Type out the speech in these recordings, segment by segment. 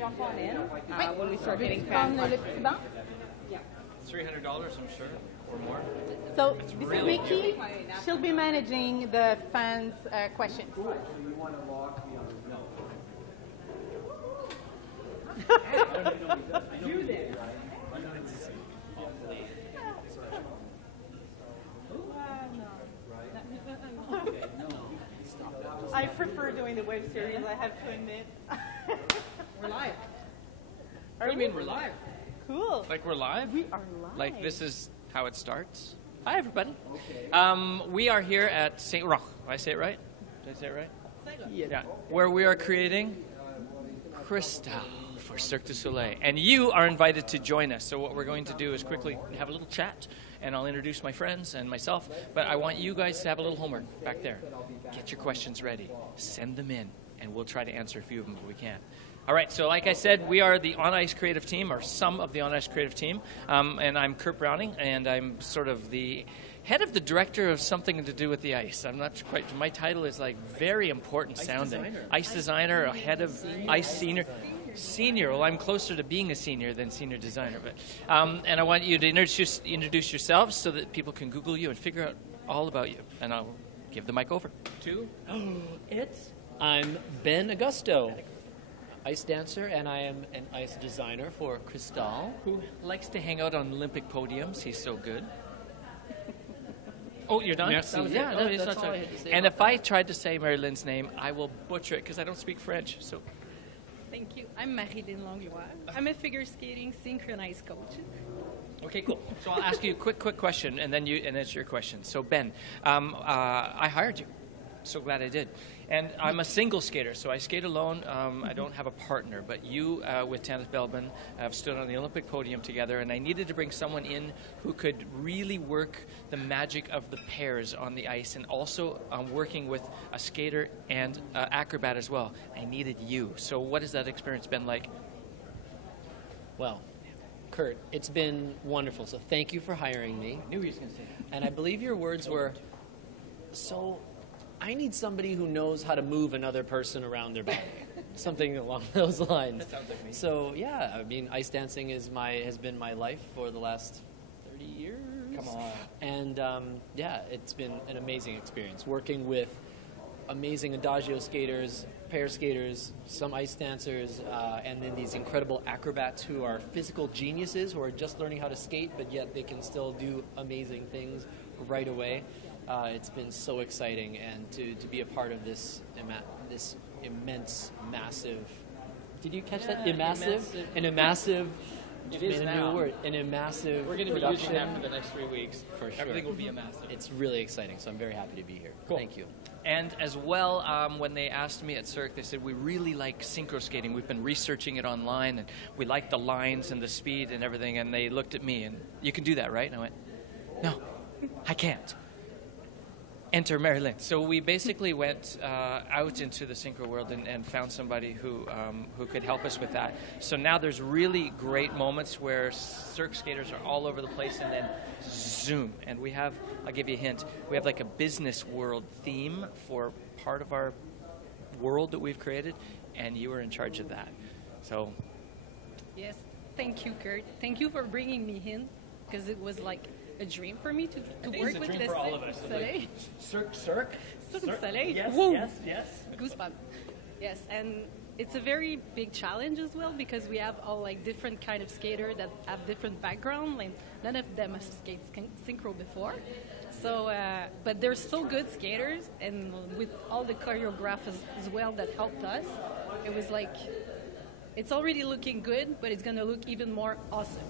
when we start getting fans. $300, I'm sure, or more. So this is Vicky. She'll be managing the fans' questions. I prefer doing the web series, I have to admit. We're live. What do you mean we're live? Cool. Like we're live? We are live. Like this is how it starts? Hi, everybody. We are here at St. Roch. Did I say it right? Did I say it right? Yeah. Where we are creating Crystal for Cirque du Soleil. And you are invited to join us. So what we're going to do is quickly have a little chat, and I'll introduce my friends and myself. But I want you guys to have a little homework back there. Get your questions ready. Send them in, and we'll try to answer a few of them if we can. All right, so like I said, we are the On Ice creative team, or some of the On Ice creative team. And I'm Kurt Browning, and I'm sort of the head of the director of something to do with the ice. I'm not quite, my title is like very important sounding. Ice designer, a head of ice senior. Senior, well, I'm closer to being a senior than senior designer. But and I want you to introduce yourselves so that people can Google you and figure out all about you. And I'll give the mic over to I'm Ben Agosto, ice dancer, and I am an ice designer for Crystal. who likes to hang out on Olympic podiums. He's so good. Oh, you're done? Merci. That was it? Yeah, Oh, no, it's that's not all I done. had to say And about if I tried to say Mary Lynn's name, I will butcher it because I don't speak French. So, Thank you. I'm Marie-Lyne Langlois. I'm a figure skating synchronized coach. okay, cool. So I'll ask you a quick question, and then it's your question. So Ben, I hired you. So glad I did. And I'm a single skater, so I skate alone. I don't have a partner, but you with Tanith Belbin have stood on the Olympic podium together, and I needed to bring someone in who could really work the magic of the pairs on the ice, and also working with a skater and acrobat as well. I needed you. So what has that experience been like? Well, Kurt, it's been wonderful. So thank you for hiring me. I knew he was going to say that. And I believe your words were, so I need somebody who knows how to move another person around their body. Something along those lines. That sounds like me. So yeah, I mean, ice dancing has been my life for the last 30 years. Come on. And yeah, it's been an amazing experience working with amazing adagio skaters, pair skaters, some ice dancers, and then these incredible acrobats who are physical geniuses who are just learning how to skate, but yet they can still do amazing things right away. It's been so exciting, and to be a part of this immense, massive. Did you catch that? Immassive? An immassive. It is made a now. new word. An immassive. We're going to be using that for the next 3 weeks. For sure. Everything will be a massive. It's really exciting, so I'm very happy to be here. Cool. Thank you. And as well, when they asked me at Cirque, they said, we really like synchro skating. We've been researching it online, and we like the lines and the speed and everything. And they looked at me, and you can do that, right? And I went, no, I can't. Enter Mary Lynn. So we basically went out into the synchro world and found somebody who could help us with that. So now there's really great moments where Cirque skaters are all over the place, and then zoom. And we have, I'll give you a hint, we have like a business world theme for part of our world that we've created, and you were in charge of that. So. Yes. Thank you, Kurt. Thank you for bringing me in, because it was like a dream for me to work with the Cirque du Soleil. Cirque Cirque du Soleil. Yes, Woo. yes. Goosebumps. Yes, and it's a very big challenge as well, because we have all like different kind of skater that have different background. Like none of them have skated synchro before. So, but they're so good skaters, and with all the choreographers as well that helped us, it was like, it's already looking good, but it's gonna look even more awesome.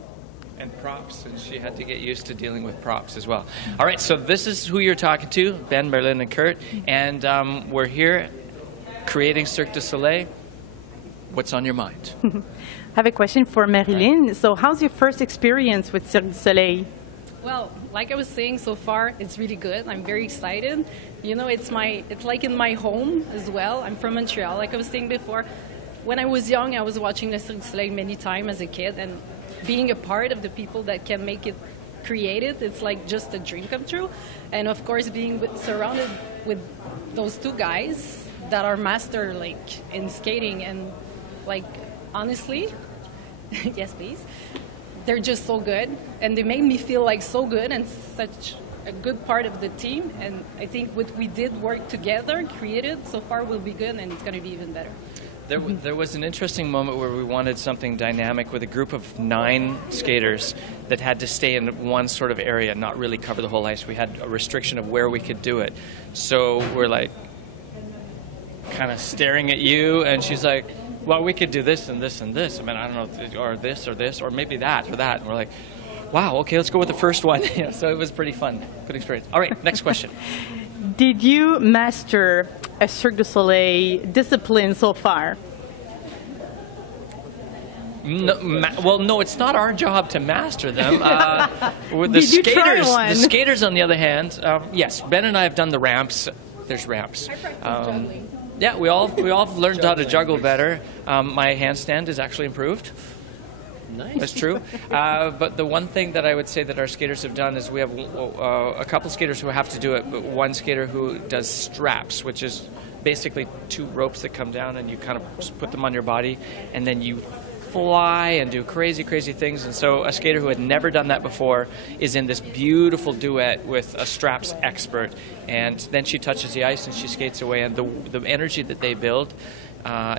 And props, and she had to get used to dealing with props as well. All right, so this is who you're talking to, Ben, Merlin, and Kurt, and we're here creating Cirque du Soleil. What's on your mind? I have a question for Marie-Lyne. So how's your first experience with Cirque du Soleil? Well, like I was saying, so far it's really good. I'm very excited. You know, it's like in my home as well. I'm from Montreal, like I was saying before. When I was young, I was watching the Cirque du Soleil many times as a kid, and being a part of the people that can make it created, it's like just a dream come true. And of course, being surrounded with those two guys that are master like in skating, and Like, honestly, yes, please. They're just so good, and they made me feel like so good and such a good part of the team. And I think what we did work together, created so far, will be good, and it's going to be even better. There was an interesting moment where we wanted something dynamic with a group of 9 skaters that had to stay in one sort of area, not really cover the whole ice. We had a restriction of where we could do it. So we're like kind of staring at you, and she's like, well, we could do this and this and this. I mean, I don't know, or this, or maybe that, or that. And we're like, wow, okay, let's go with the first one. Yeah, so it was pretty fun. Good experience. All right, next question. Did you master a Cirque du Soleil discipline so far? No, well, no, it's not our job to master them. With the Did you try skaters, one? the skaters, on the other hand, yes, Ben and I have done the ramps. There's ramps. I practiced juggling. Yeah, we all learned how to juggle better. My handstand is actually improved. Nice. That's true. But the one thing that I would say that our skaters have done is we have a couple skaters who have to do it, but one skater who does straps, which is basically 2 ropes that come down and you kind of just put them on your body, and then you fly and do crazy, crazy things. And so a skater who had never done that before is in this beautiful duet with a straps expert. And then she touches the ice and she skates away. And the energy that they build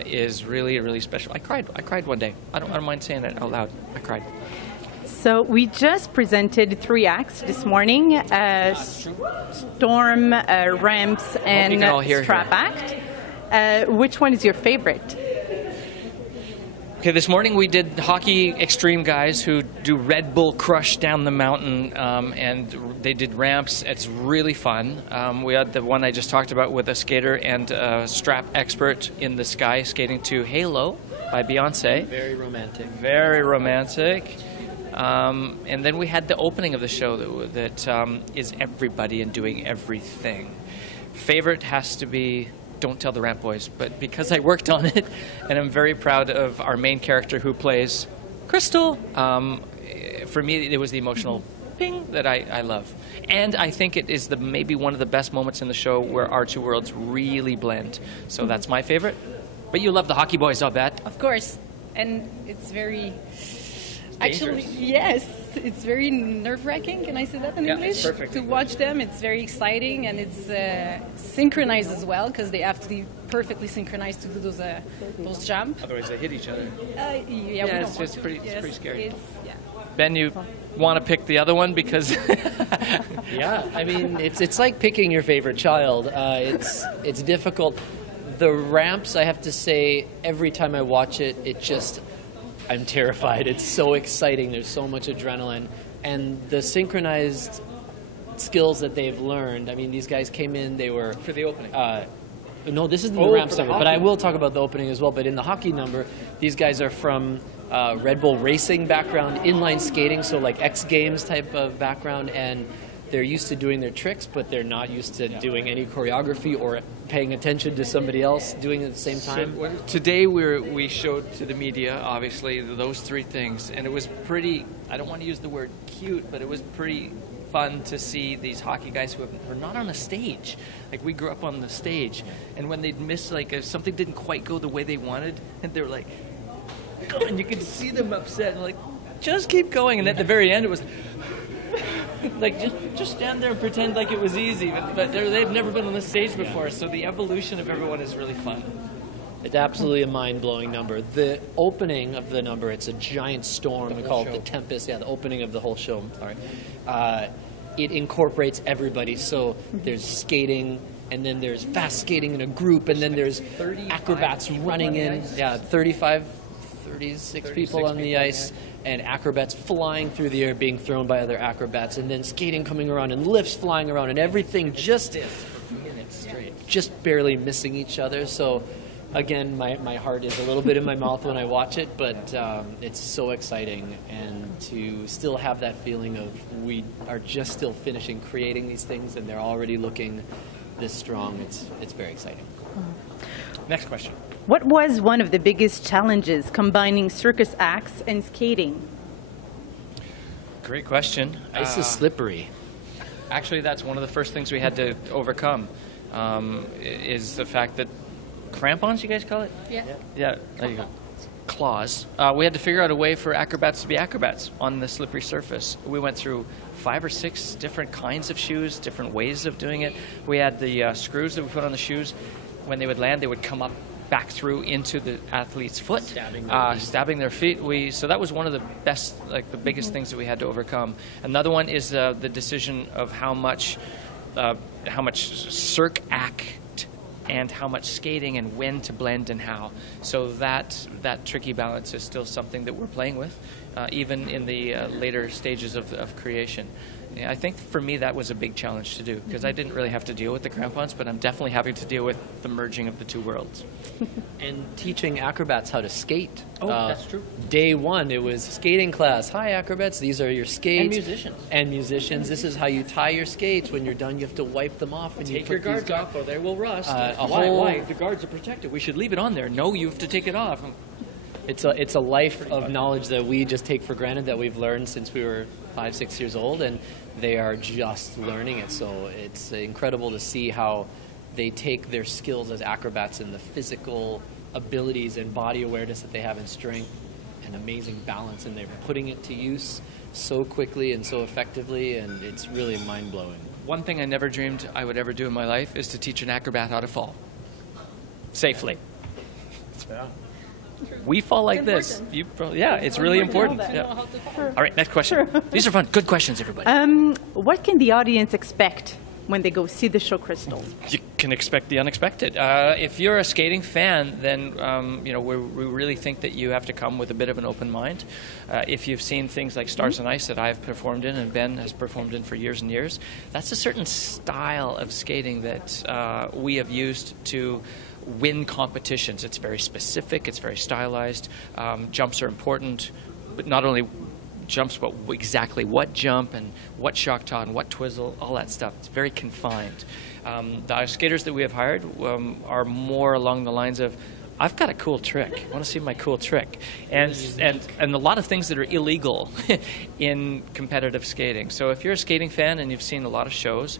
is really, really special. I cried one day. I don't mind saying it out loud. I cried. So we just presented 3 acts this morning, storm, ramps, and you can all hear strap act. Which one is your favorite? Okay, this morning we did hockey extreme guys who do Red Bull crush down the mountain, and they did ramps. It's really fun. We had the one I just talked about with a skater and a strap expert in the sky skating to Halo by Beyonce. Very romantic. Very romantic. And then we had the opening of the show that is everybody and doing everything. Favorite has to be Don't Tell the Ramp Boys, but because I worked on it and I'm very proud of our main character who plays Crystal, for me it was the emotional ping that I love. And I think it is maybe one of the best moments in the show where our 2 worlds really blend. So that's my favorite. But you love the hockey boys, I'll bet. Of course. And it's very... Actually, dangerous. yes, it's very nerve-wracking. Can I say that in Yeah, English? perfect. To watch them, it's very exciting, and it's synchronized as well because they have to be perfectly synchronized to do those jumps. Otherwise they hit each other. Yeah, we don't it's want just to. pretty- it's pretty scary. Yeah. Ben, you want to pick the other one because... Yeah, I mean, it's like picking your favorite child. It's difficult. The ramps, I have to say, every time I watch it, I'm terrified. It's so exciting. There's so much adrenaline. And the synchronized skills that they've learned, I mean, these guys came in, they were... For the opening. No, this isn't the Oh, ramps for the number, but I hockey. will talk about the opening as well. But in the hockey number, these guys are from Red Bull racing background, inline skating, so like X Games type of background, and they're used to doing their tricks, but they're not used to doing any choreography or paying attention to somebody else doing it at the same time. So, today we showed to the media, obviously, those 3 things, and it was pretty, I don't want to use the word cute, but it was pretty fun to see these hockey guys who are not on a stage. Like, we grew up on the stage, and when they'd miss, like, if something didn't quite go the way they wanted, and they were like, oh, and you could see them upset, and like, just keep going, and at the very end it was... like, just stand there and pretend like it was easy, but they've never been on this stage before, so the evolution of everyone is really fun. It's absolutely a mind-blowing number. The opening of the number, it's a giant storm. We call it the Tempest. Yeah, the opening of the whole show. Sorry. It incorporates everybody. So there's skating, and then there's fast skating in a group, and then there's acrobats running in. Yeah, 36 people on the ice, and acrobats flying through the air, being thrown by other acrobats, and then skating coming around, and lifts flying around, and everything just barely missing each other. So, again, my heart is a little bit in my mouth when I watch it, but it's so exciting, and to still have that feeling of we are just still finishing creating these things, and they're already looking this strong. It's very exciting. Next question. What was one of the biggest challenges combining circus acts and skating? Great question. Ice is slippery. Actually, that's one of the first things we had to overcome, is the fact that crampons, you guys call it? Yeah. Yeah, there you go. claws, we had to figure out a way for acrobats to be acrobats on the slippery surface. We went through 5 or 6 different kinds of shoes, different ways of doing it. We had the screws that we put on the shoes. When they would land, they would come up back through into the athlete's foot, stabbing their feet. So that was one of the best, like the biggest things that we had to overcome. Another one is the decision of how much Cirque act and how much skating and when to blend and how. So that tricky balance is still something that we're playing with, even in the later stages of creation. Yeah, I think for me that was a big challenge to do because I didn't really have to deal with the crampons, but I'm definitely having to deal with the merging of the two worlds. And teaching acrobats how to skate. Oh, that's true. Day 1, it was skating class. Hi, acrobats. These are your skates. And musicians. And musicians. This is how you tie your skates. When you're done, you have to wipe them off. And Take your guards off or they will rust. Why? The guards are protected. We should leave it on there. No, you have to take it off. It's a life of knowledge that we just take for granted that we've learned since we were 5, 6 years old, and they are just learning it. So it's incredible to see how they take their skills as acrobats and the physical abilities and body awareness that they have in strength and amazing balance, and they're putting it to use so quickly and so effectively, and it's really mind-blowing. One thing I never dreamed I would ever do in my life is to teach an acrobat how to fall safely. Yeah. We fall like this. It's really important. Yeah. All right, next question. These are fun. Good questions, everybody. What can the audience expect when they go see the show Crystal? You can expect the unexpected. If you're a skating fan, then we really think that you have to come with a bit of an open mind. If you've seen things like Stars on Ice that I've performed in and Ben has performed in for years and years, that's a certain style of skating that we have used to win competitions. It's very specific, it's very stylized. Jumps are important, but not only jumps, but exactly what jump and what shock tot and what twizzle, all that stuff. It's very confined. The skaters that we have hired are more along the lines of, I've got a cool trick. I want to see my cool trick. And a lot of things that are illegal in competitive skating. So if you're a skating fan and you've seen a lot of shows,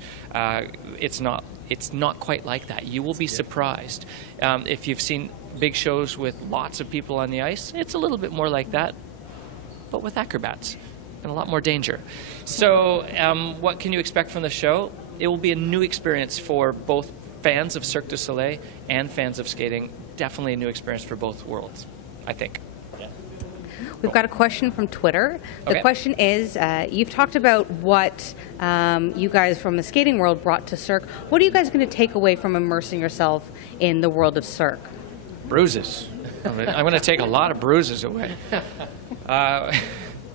it's not quite like that. You will be surprised. If you've seen big shows with lots of people on the ice, it's a little bit more like that, but with acrobats and a lot more danger. So what can you expect from the show? It will be a new experience for both fans of Cirque du Soleil and fans of skating. Definitely a new experience for both worlds, I think. We've got a question from Twitter. The question is, you've talked about what you guys from the skating world brought to Cirque. What are you guys going to take away from immersing yourself in the world of Cirque? Bruises. I'm going to take a lot of bruises away.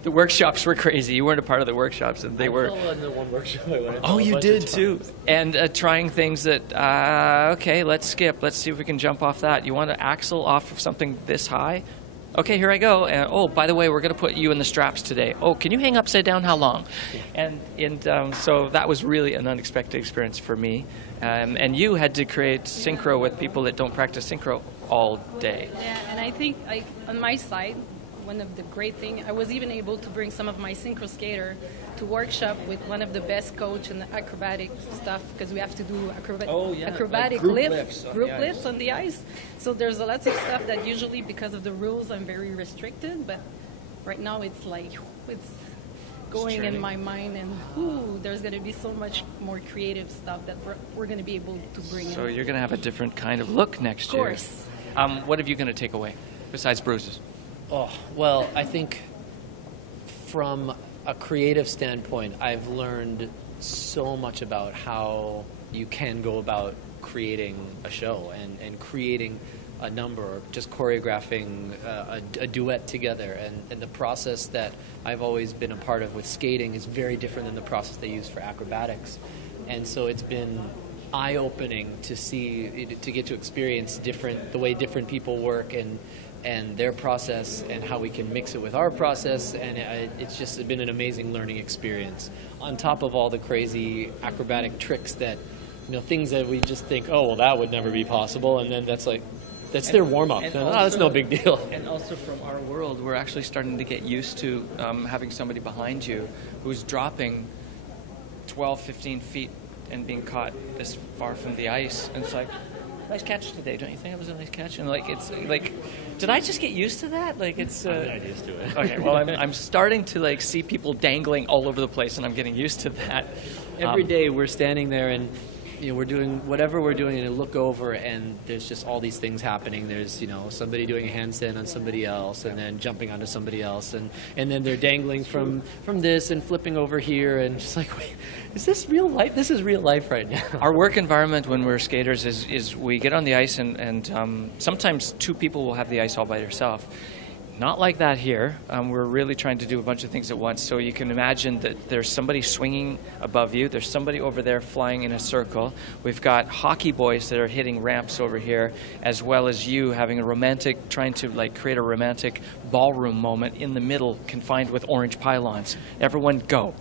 The workshops were crazy. You weren't a part of the workshops, and they were. In the one workshop I went Oh, you did too. And trying things that, okay, let's skip. Let's see if we can jump off that. You want to axle off of something this high? Okay, here I go. And, oh, by the way, we're going to put you in the straps today. Oh, can you hang upside down? How long? And so that was really an unexpected experience for me. And you had to create synchro with people that don't practice synchro all day. Yeah, and I think on my side, one of the great things, I was even able to bring some of my synchro skater to workshop with one of the best coach in the acrobatic stuff, because we have to do acrobatic like group lifts on the ice. So there's a lot of stuff that usually, because of the rules, I'm very restricted, but right now it's going in my mind, and there's going to be so much more creative stuff that we're going to be able to bring in. So you're going to have a different kind of look next year. Of course. What are you going to take away besides bruises? Oh, well, I think from a creative standpoint, I've learned so much about how you can go about creating a show and creating a number, or just choreographing a duet together. And the process that I've always been a part of with skating is very different than the process they use for acrobatics. And so it's been eye-opening to get to experience the way different people work and their process and how we can mix it with our process, and it's just been an amazing learning experience. On top of all the crazy acrobatic tricks that, things that we just think, oh, well, that would never be possible, and then that's their warm-up. That's no big deal. And also from our world, we're actually starting to get used to having somebody behind you who's dropping 12, 15 feet and being caught this far from the ice, and it's like, Nice catch today, don't you think it was a nice catch? And like, it's like, did I just get used to that? Like, it's. I'm not used to it. Okay, well, I'm starting to like see people dangling all over the place, and I'm getting used to that. Every day we're standing there and we're doing whatever we're doing, and I look over and there's just all these things happening. There's somebody doing a handstand on somebody else, and then jumping onto somebody else, and then they're dangling from this and flipping over here, and just like, wait, is this real life? This is real life right now. Our work environment when we're skaters is we get on the ice and sometimes two people will have the ice all by themselves. Not like that here. We're really trying to do a bunch of things at once. So you can imagine that there's somebody swinging above you. There's somebody over there flying in a circle. We've got hockey boys that are hitting ramps over here, as well as you having trying to like create a romantic ballroom moment in the middle, confined with orange pylons. Everyone go.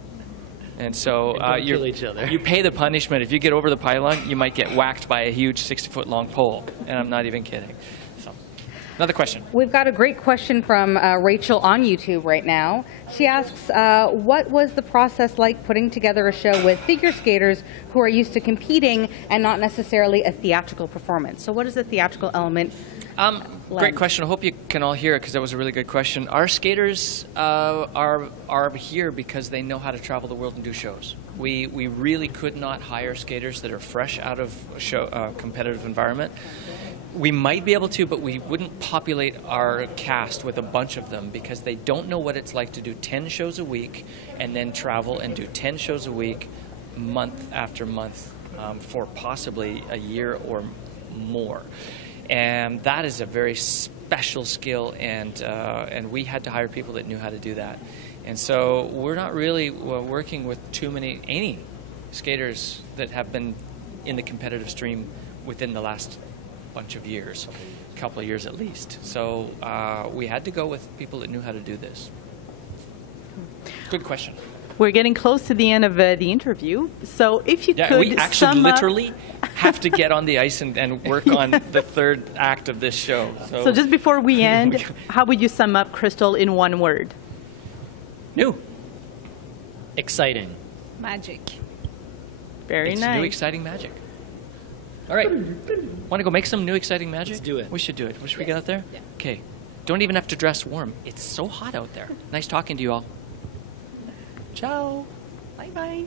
And so kill each other. You pay the punishment. If you get over the pylon, you might get whacked by a huge 60-foot long pole. And I'm not even kidding. Another question. We've got a great question from Rachel on YouTube right now. She asks, what was the process like putting together a show with figure skaters who are used to competing and not necessarily a theatrical performance? So what is the theatrical element? Great question. I hope you can all hear it because that was a really good question. Our skaters are here because they know how to travel the world and do shows. We really could not hire skaters that are fresh out of a competitive environment. We might be able to, but we wouldn't populate our cast with a bunch of them because they don't know what it's like to do 10 shows a week and then travel and do 10 shows a week month after month for possibly a year or more. And that is a very special skill, and we had to hire people that knew how to do that. And so we're not really working with any skaters that have been in the competitive stream within the last bunch of years, a couple of years at least. So we had to go with people that knew how to do this. Good question. We're getting close to the end of the interview. So if you could we actually literally have to get on the ice and work on the third act of this show. So just before we end, how would you sum up Crystal in one word? New. Exciting. Magic. Very It's nice. new, exciting magic. All right. Want to go make some new, exciting magic? Let's do it. We should do it. Should we get out there? Yeah. Okay. Don't even have to dress warm. It's so hot out there. Nice talking to you all. Ciao. Bye-bye.